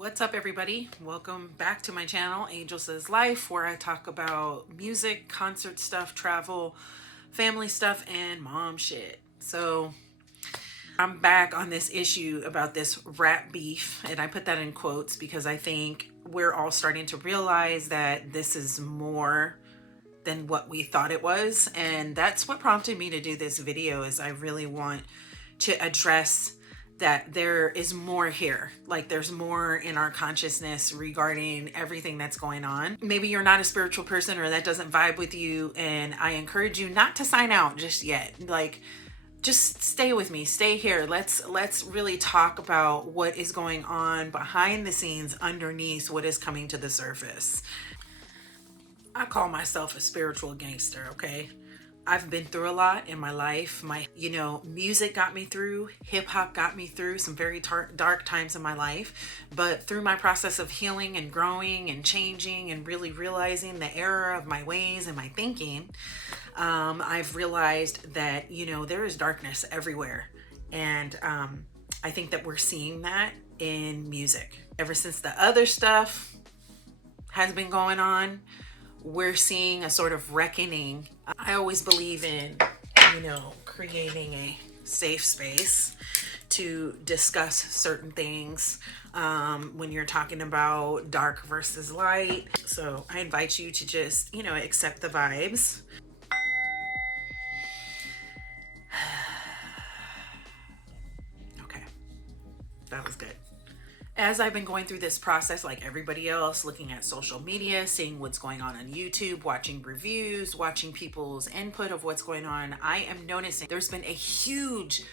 What's up, everybody? Welcome back to my channel, Angel Says Life, where I talk about music, concert stuff, travel, family stuff, and mom shit. So I'm back on this issue about this rap beef, and I put that in quotes because I think we're all starting to realize that this is more than what we thought it was. And that's what prompted me to do this video, is I really want to address that there is more here. Like, there's more in our consciousness regarding everything that's going on. Maybe you're not a spiritual person, or that doesn't vibe with you, and I encourage you not to sign out just yet. Like, just stay with me, stay here. Let's really talk about what is going on behind the scenes, underneath what is coming to the surface. I call myself a spiritual gangster, okay? I've been through a lot in my life. Music got me through, hip hop got me through some very dark times in my life. But through my process of healing and growing and changing and really realizing the error of my ways and my thinking, I've realized that, there is darkness everywhere. And I think that we're seeing that in music. Ever since the other stuff has been going on, we're seeing a sort of reckoning. I always believe in, creating a safe space to discuss certain things when you're talking about dark versus light. So I invite you to just, accept the vibes. Okay, that was good. As I've been going through this process, like everybody else, looking at social media, seeing what's going on YouTube, watching reviews, watching people's input of what's going on, I am noticing there's been a huge,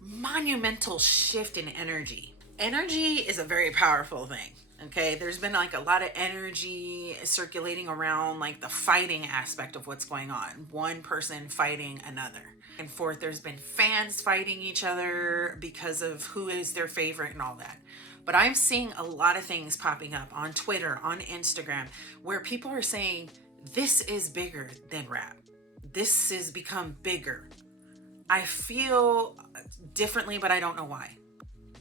monumental shift in energy. Energy is a very powerful thing. Okay, there's been a lot of energy circulating around, the fighting aspect of what's going on. One person fighting another. And forth, there's been fans fighting each other because of who is their favorite and all that. But I'm seeing a lot of things popping up on Twitter, on Instagram, where people are saying, this is bigger than rap. This has become bigger. I feel differently, but I don't know why.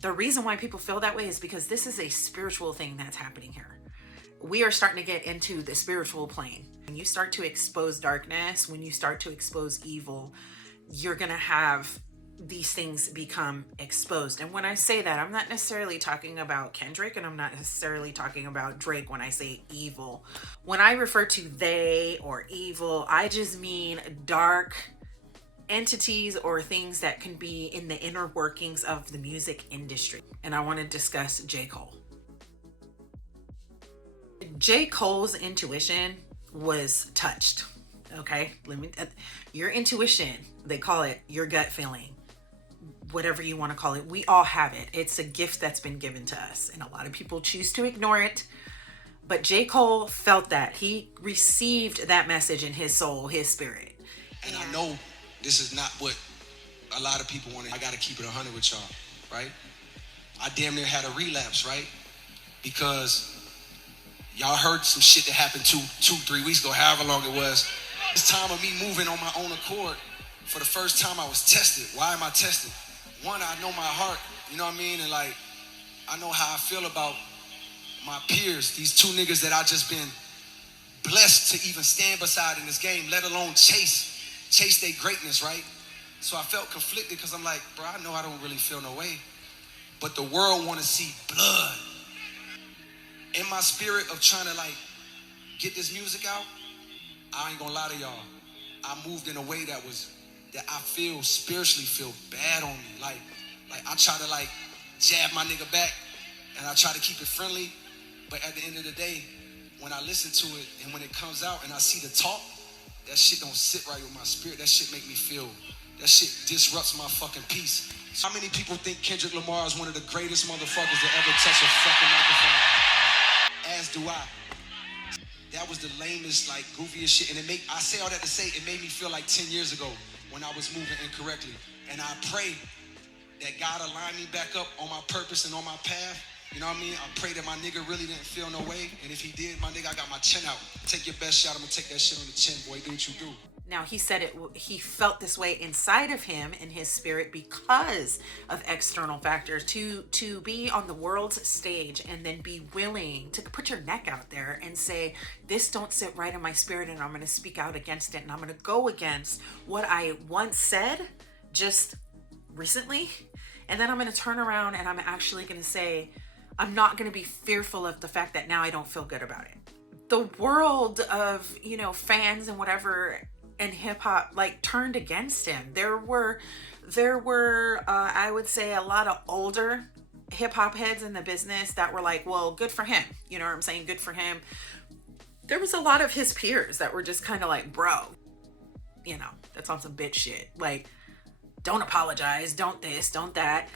The reason why people feel that way is because this is a spiritual thing that's happening here. We are starting to get into the spiritual plane. When you start to expose darkness, when you start to expose evil, you're going to have these things become exposed. And when I say that, I'm not necessarily talking about Kendrick, and I'm not necessarily talking about Drake when I say evil. When I refer to they or evil, I just mean dark entities or things that can be in the inner workings of the music industry. And I want to discuss J. Cole. J. Cole's intuition was touched. Okay, your intuition, they call it your gut feeling, whatever you want to call it. We all have it. It's a gift that's been given to us, and a lot of people choose to ignore it. But J. Cole felt that. He received that message in his soul, his spirit. And I know this is not what a lot of people want. I got to keep it 100 with y'all, right? I damn near had a relapse, right? Because y'all heard some shit that happened 3 weeks ago, however long it was. This time of me moving on my own accord, for the first time I was tested. Why am I tested? One, I know my heart, you know what I mean? And I know how I feel about my peers, these two niggas that I just been blessed to even stand beside in this game, let alone chase their greatness, right? So I felt conflicted because I'm like, bro, I know I don't really feel no way, but the world want to see blood. In my spirit of trying to get this music out, I ain't gonna lie to y'all, I moved in a way that I feel spiritually feel bad on me. Like I try to jab my nigga back, and I try to keep it friendly, but at the end of the day, when I listen to it and when it comes out and I see the talk, that shit don't sit right with my spirit. That shit make me feel, that shit disrupts my fucking peace. How many people think Kendrick Lamar is one of the greatest motherfuckers to ever touch a fucking microphone? As do I. That was the lamest, goofiest shit. And I say all that to say, it made me feel like 10 years ago when I was moving incorrectly. And I pray that God align me back up on my purpose and on my path. You know what I mean? I pray that my nigga really didn't feel no way. And if he did, my nigga, I got my chin out. Take your best shot. I'm gonna take that shit on the chin, boy. Do what you do. Now, he said he felt this way inside of him in his spirit because of external factors. To be on the world's stage and then be willing to put your neck out there and say, this don't sit right in my spirit, and I'm going to speak out against it, and I'm going to go against what I once said just recently, and then I'm going to turn around and I'm actually going to say, I'm not going to be fearful of the fact that now I don't feel good about it. The world of, fans and whatever and hip hop like turned against him. There were I would say a lot of older hip hop heads in the business that were like, well, good for him. You know what I'm saying? Good for him. There was a lot of his peers that were just kind of like, bro, that's on some bitch shit. Like, don't apologize, don't this, don't that.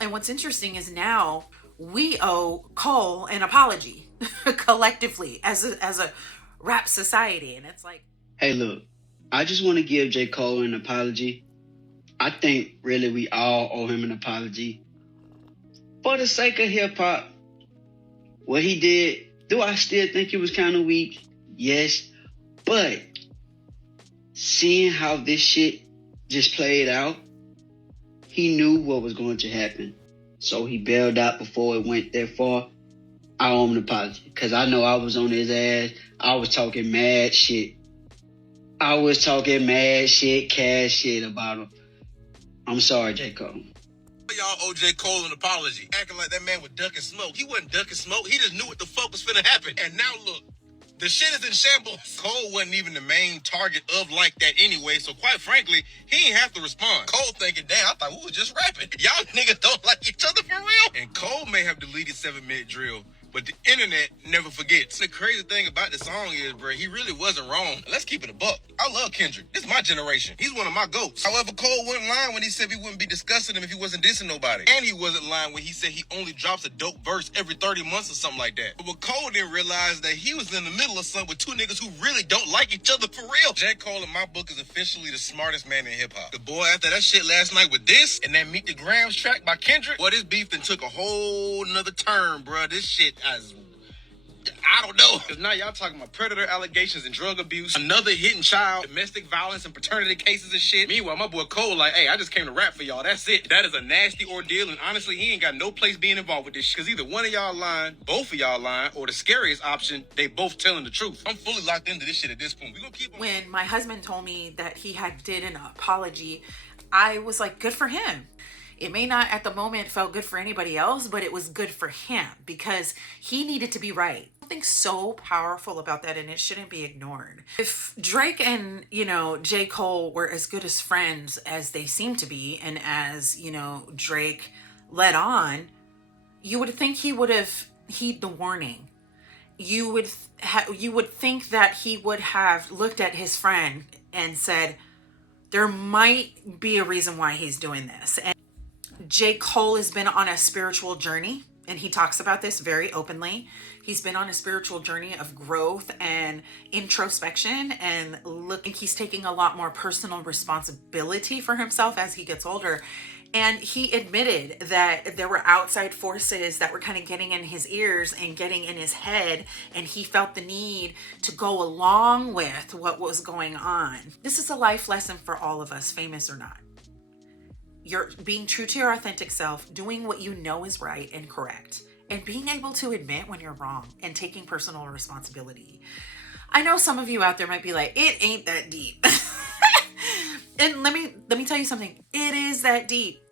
And what's interesting is now we owe Cole an apology collectively as a rap society. And it's like, hey, look, I just want to give J. Cole an apology. I think really we all owe him an apology. For the sake of hip hop, what he did, do I still think it was kind of weak? Yes. But seeing how this shit just played out, he knew what was going to happen. So he bailed out before it went that far. I owe him an apology. Because I know I was on his ass. I was talking mad shit. Cash shit about him. I'm sorry, J. Cole. Y'all owe J. Cole an apology. Acting like that man was ducking smoke. He wasn't ducking smoke. He just knew what the fuck was finna happen. And now look, the shit is in shambles. Cole wasn't even the main target of like that anyway, so quite frankly, he ain't have to respond. Cole thinking, damn, I thought we was just rapping. Y'all niggas don't like each other for real? And Cole may have deleted 7-Minute Drill, but the internet never forgets. The crazy thing about the song is, bro, he really wasn't wrong. Let's keep it a buck. I love Kendrick. This is my generation. He's one of my goats. However, Cole wasn't lying when he said he wouldn't be discussing him if he wasn't dissing nobody. And he wasn't lying when he said he only drops a dope verse every 30 months or something like that. But what Cole didn't realize that he was in the middle of something with two niggas who really don't like each other for real. J. Cole in my book is officially the smartest man in hip hop. The boy after that shit last night with this and that Meet the Grams track by Kendrick, boy, this beef then took a whole nother turn, bro. This shit has... I don't know. Because now y'all talking about predator allegations and drug abuse, another hidden child, domestic violence and paternity cases and shit. Meanwhile, my boy Cole like, hey, I just came to rap for y'all. That's it. That is a nasty ordeal. And honestly, he ain't got no place being involved with this shit. Because either one of y'all lying, both of y'all lying, or the scariest option, they both telling the truth. I'm fully locked into this shit at this point. We gonna keep on. When my husband told me that he did an apology, I was like, good for him. It may not at the moment felt good for anybody else, but it was good for him because he needed to be right. Something so powerful about that, and it shouldn't be ignored. If Drake and, J. Cole were as good as friends as they seem to be, and as, Drake led on, you would think he would have heeded the warning. You would think that he would have looked at his friend and said, there might be a reason why he's doing this. And J. Cole has been on a spiritual journey, and he talks about this very openly. He's been on a spiritual journey of growth and introspection, and he's taking a lot more personal responsibility for himself as he gets older. And he admitted that there were outside forces that were kind of getting in his ears and getting in his head, and he felt the need to go along with what was going on. This is a life lesson for all of us, famous or not. You're being true to your authentic self, doing what you know is right and correct, and being able to admit when you're wrong and taking personal responsibility. I know some of you out there might be like, it ain't that deep. And let me tell you something. It is that deep.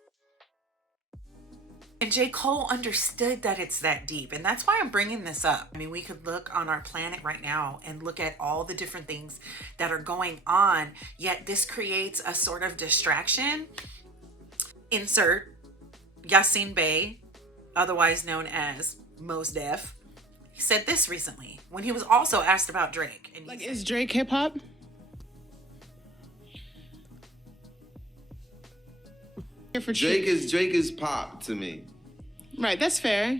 And J. Cole understood that it's that deep. And that's why I'm bringing this up. I mean, we could look on our planet right now and look at all the different things that are going on, yet this creates a sort of distraction. Insert Yasin Bey, otherwise known as Mos Def. He said this recently when he was also asked about Drake. And like, is Drake hip hop? Drake is pop to me. Right, that's fair.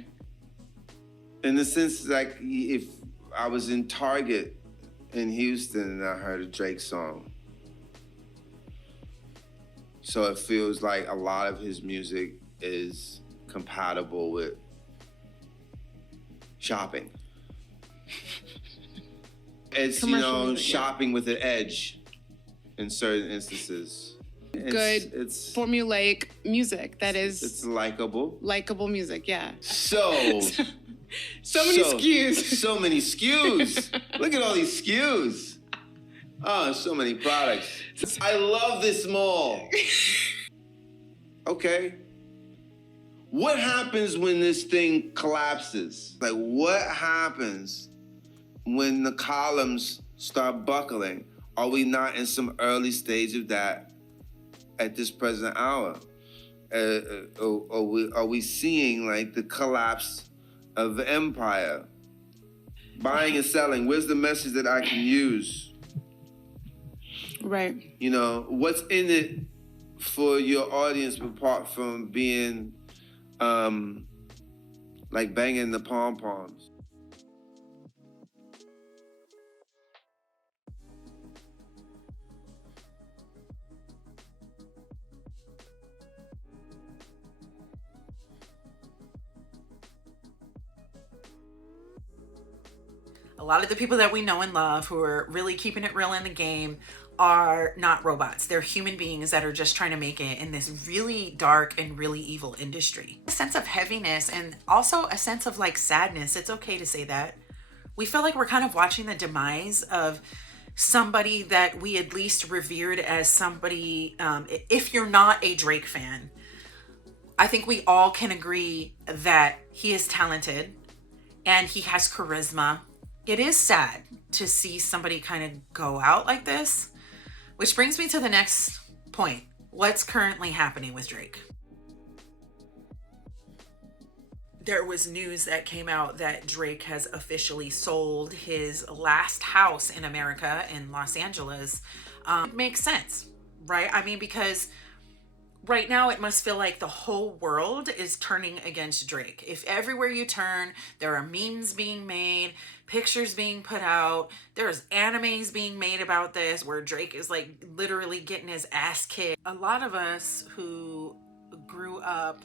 In the sense, like, if I was in Target in Houston and I heard a Drake song, so it feels like a lot of his music is compatible with shopping. it's Commercial music, yeah. shopping with an edge in certain instances. Good, It's formulaic music that it's is likable. likable music. Yeah. So many SKUs. So many SKUs. Look at all these SKUs. Oh, so many products. I love this mall. Okay. What happens when this thing collapses? Like, what happens when the columns start buckling? Are we not in some early stage of that at this present hour? Are we seeing like the collapse of the empire? Buying and selling, where's the message that I can use? Right. You know, what's in it for your audience apart from being like banging the pom-poms? A lot of the people that we know and love who are really keeping it real in the game are not robots. They're human beings that are just trying to make it in this really dark and really evil industry. A sense of heaviness and also a sense of like sadness. It's okay to say that. We feel like we're kind of watching the demise of somebody that we at least revered as somebody, if you're not a Drake fan, I think we all can agree that he is talented and he has charisma. It is sad to see somebody kind of go out like this, which brings me to the next point. What's currently happening with Drake? There was news that came out that Drake has officially sold his last house in America in Los Angeles. It makes sense, right? I mean, because right now it must feel like the whole world is turning against Drake. If everywhere you turn, there are memes being made, pictures being put out, there's animes being made about this where Drake is like literally getting his ass kicked. A lot of us who grew up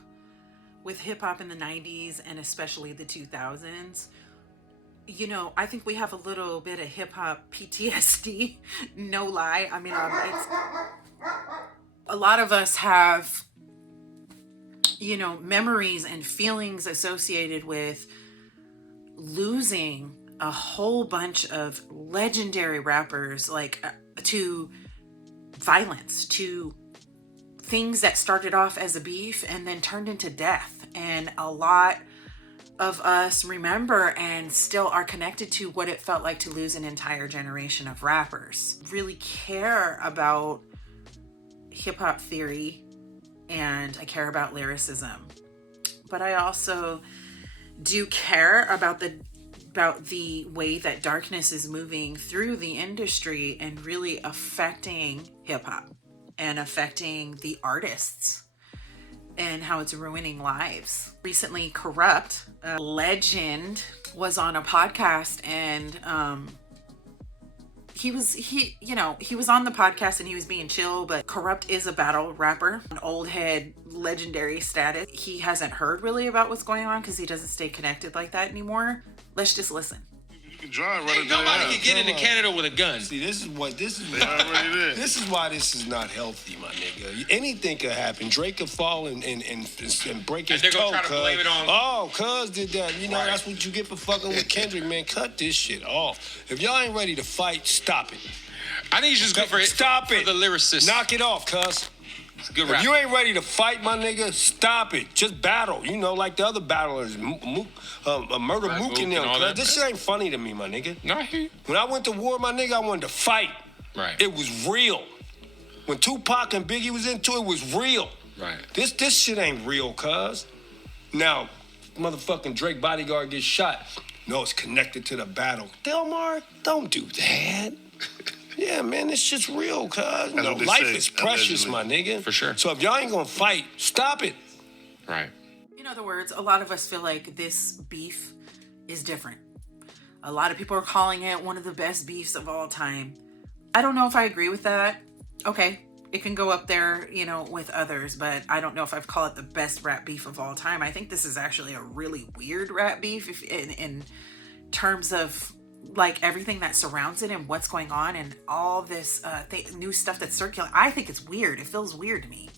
with hip hop in the 90s and especially the 2000s, you know, I think we have a little bit of hip hop PTSD, no lie. I mean, a lot of us have, you know, memories and feelings associated with losing a whole bunch of legendary rappers, like to violence, to things that started off as a beef and then turned into death. And a lot of us remember and still are connected to what it felt like to lose an entire generation of rappers. Really care about hip hop theory and I care about lyricism, but I also do care about the way that darkness is moving through the industry and really affecting hip hop and affecting the artists and how it's ruining lives. Recently, Corrupt, a legend, was on a podcast and he was on the podcast and he was being chill, but Corrupt is a battle rapper, an old head legendary status. He hasn't heard really about what's going on because he doesn't stay connected like that anymore. Let's just listen. You can drive right. Ain't nobody can get into Canada with a gun. See, this is why this is not healthy, my nigga. Anything could happen. Drake could fall and break his they're toe. gonna try to blame it on. Cuz did that. You know, Right. That's what you get for fucking with Kendrick, man. Cut this shit off. If y'all ain't ready to fight, stop it. I think you just go for it. Stop for it. the lyricist. Knock it off, cuz. It's a good If rap. you ain't ready to fight, my nigga, stop it. Just battle. You know, like the other battlers, Murder Right, Mook Mook and and them. all cuz. that, This man. shit ain't funny to me, my nigga. No, I hear you. When I went to war, my nigga, I wanted to fight. Right. It was real. When Tupac and Biggie was into it, it was real. Right. This shit ain't real, cuz. Now, motherfucking Drake bodyguard gets shot. No, it's connected to the battle. Delmar, don't do that. Yeah, man, this shit's real, cuz. You know, what they life say, is precious, allegedly. my nigga. For sure. So if y'all ain't gonna fight, stop it. Right. In other words, a lot of us feel like this beef is different. A lot of people are calling it one of the best beefs of all time. I don't know if I agree with that. Okay, it can go up there, you know, with others, but I don't know if I've called it the best rap beef of all time. I think this is actually a really weird rap beef in terms of like everything that surrounds it and what's going on and all this new stuff that's circulating. I think it's weird. It feels weird to me.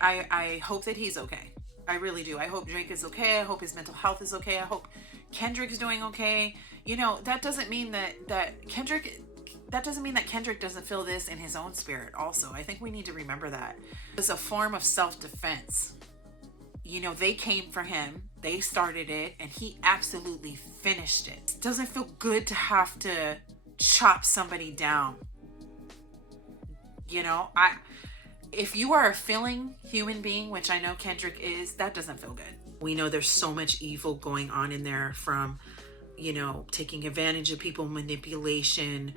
I hope that he's okay. I really do. I hope Drake is okay. I hope his mental health is okay. I hope Kendrick's doing okay. You know, that doesn't mean that Kendrick doesn't feel this in his own spirit also. I think we need to remember that. It's a form of self-defense. You know, they came for him. They started it and he absolutely finished it. It doesn't feel good to have to chop somebody down. You know, if you are a feeling human being, which I know Kendrick is, that doesn't feel good. We know there's so much evil going on in there, from, you know, taking advantage of people, manipulation,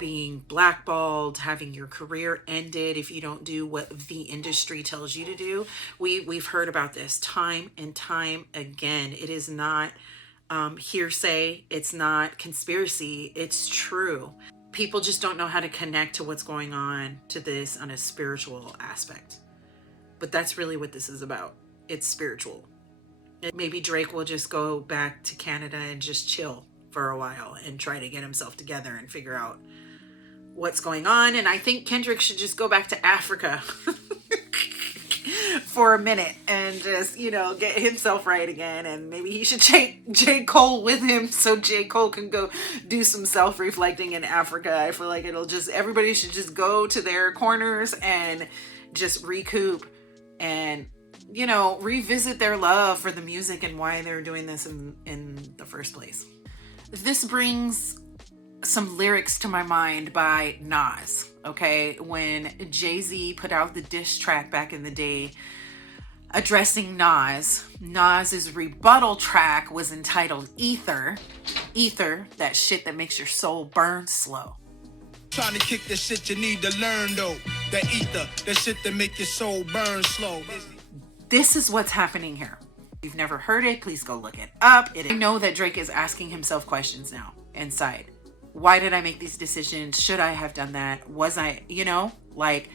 being blackballed, having your career ended if you don't do what the industry tells you to do. We've heard about this time and time again. It is not hearsay. It's not conspiracy. It's true. People just don't know how to connect to what's going on to this on a spiritual aspect. But that's really what this is about. It's spiritual. Maybe Drake will just go back to Canada and just chill for a while and try to get himself together and figure out what's going on. And I think Kendrick should just go back to Africa for a minute and just, you know, get himself right again. And maybe he should take J. Cole with him so J. Cole can go do some self-reflecting in Africa. I feel like everybody should just go to their corners and just recoup and, you know, revisit their love for the music and why they're doing this in the first place. This brings some lyrics to my mind by Nas, okay? When Jay-Z put out the diss track back in the day addressing Nas's rebuttal track was entitled Ether. Ether, that shit that makes your soul burn slow. Trying to kick the shit you need to learn though. That ether, that shit that make your soul burn slow. This is what's happening here. If you've never heard it, please go look it up. I know that Drake is asking himself questions now inside. Why did I make these decisions? Should I have done that? Was I, you know, like,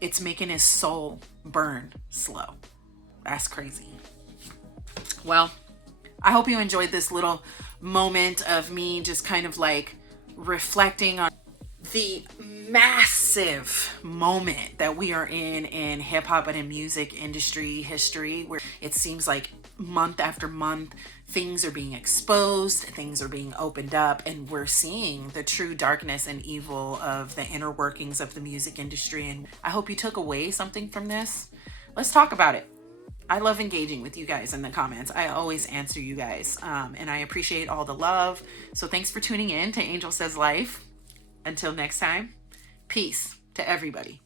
it's making his soul burn slow. That's crazy. Well, I hope you enjoyed this little moment of me just kind of like reflecting on the massive moment that we are in hip hop and in music industry history, where it seems like month after month things are being exposed, things are being opened up, and we're seeing the true darkness and evil of the inner workings of the music industry. And I hope you took away something from this. Let's talk about it. I love engaging with you guys in the comments. I always answer you guys, and I appreciate all the love. So thanks for tuning in to Angel Says Life. Until next time, peace to everybody.